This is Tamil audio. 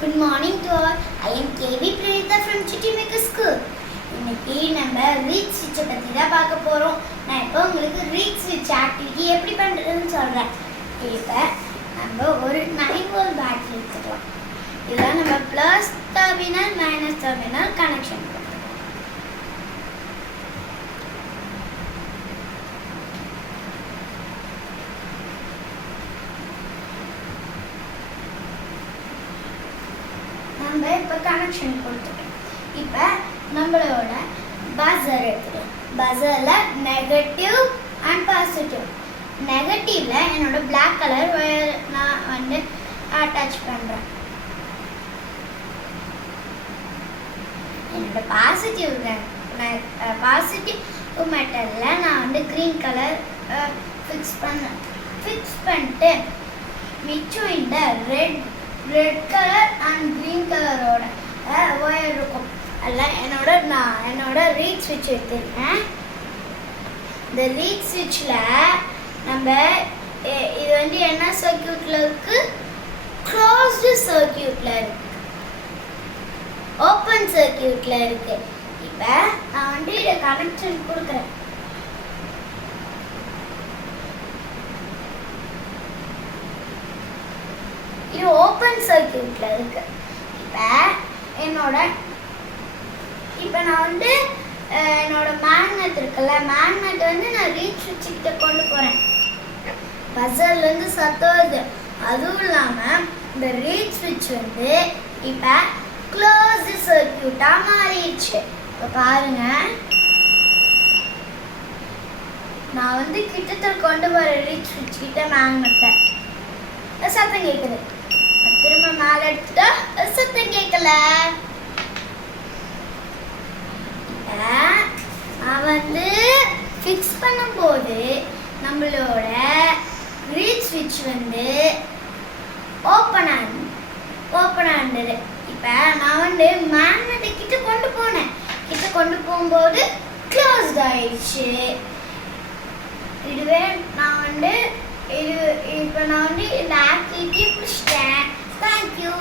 Good morning to all. I am KB Pranitha from Chitty Maker School. இன்னைக்கு நம்ம ரீட் ஸ்விட்சை பற்றி தான் பார்க்க போகிறோம். நான் இப்போ உங்களுக்கு ரீட் ஸ்விட்ச் ஆக்டிவிட்டி எப்படி பண்ணுறதுன்னு சொல்கிறேன். இப்போ நம்ம ஒரு 9 volt பேட்டரி எடுத்துக்கலாம். இதில் நம்ம plus terminal minus terminal connection கொடுத்துக்கலாம். நம்ம இப்போ கனெக்ஷன் கொடுத்துட்டோம். இப்போ நம்மளோட பஸர் எடுத்துக்கலாம். பஸரில் நெகட்டிவ் அண்ட் பாசிட்டிவ். நெகட்டிவில் என்னோட பிளாக் கலர் நான் வந்து அட்டாச் பண்ணுறேன். என்னோட பாசிட்டிவ் மெட்டலில் நான் வந்து க்ரீன் கலர் ஃபிக்ஸ் பண்ணிட்டு மிச்சம் இந்த ரெட் கலர் அண்ட் க்ரீன் கலரோட ஒயர் இருக்கும். அதில் நான் என்னோட ரீட் ஸ்விட்ச் எடுத்துருக்கேன். இந்த ரீட் ஸ்விட்சில் நம்ம இது வந்து என்ன சர்க்கியூட்டில் இருக்குது? க்ளோஸ்டு சர்க்கியூட்டில் இருக்குது, ஓப்பன் சர்க்கியூட்டில் இருக்குது. இப்போ நான் வந்து இதை கனெக்ஷன் கொடுக்குறேன். இது ஓப்பன் சர்க்கியூட்டில் இருக்கு. இப்போ நான் வந்து என்னோட மேக்னெட் இருக்குல்ல, மேக்னெட் வந்து நான் ரீட் ஸ்விட்ச் கிட்ட கொண்டு போகிறேன். பஸர்லேருந்து சத்தம் வருது. அதுவும் இல்லாமல் இந்த ரீட் ஸ்விட்ச் வந்து இப்போ க்ளோஸ்டு சர்க்கியூட்டாக மாறிடுச்சு. இப்போ பாருங்க, நான் வந்து கிட்டத்தட்ட கொண்டு போகிற ரீட் ஸ்விட்ச் கிட்ட மேக்னெட்டை சத்தம் கேட்குது. திரும்ப மேலே எடுத்துட்டா சத்தம் கேட்கல. நான் வந்து ஃபிக்ஸ் பண்ணும்போது நம்மளோட ரீட் ஸ்விட்ச் வந்து ஓப்பன் ஆனது. இப்போ நான் வந்து மேக்னெட்டை கிட்ட கொண்டு போனேன். கிட்ட கொண்டு போகும்போது க்ளோஸ்ட் ஆயிடுச்சு. இதுவே நான் வந்து இப்போ நான் வந்து இந்த ஆக்டிவிட்டியை முடிச்சிட்டேன். Thank you.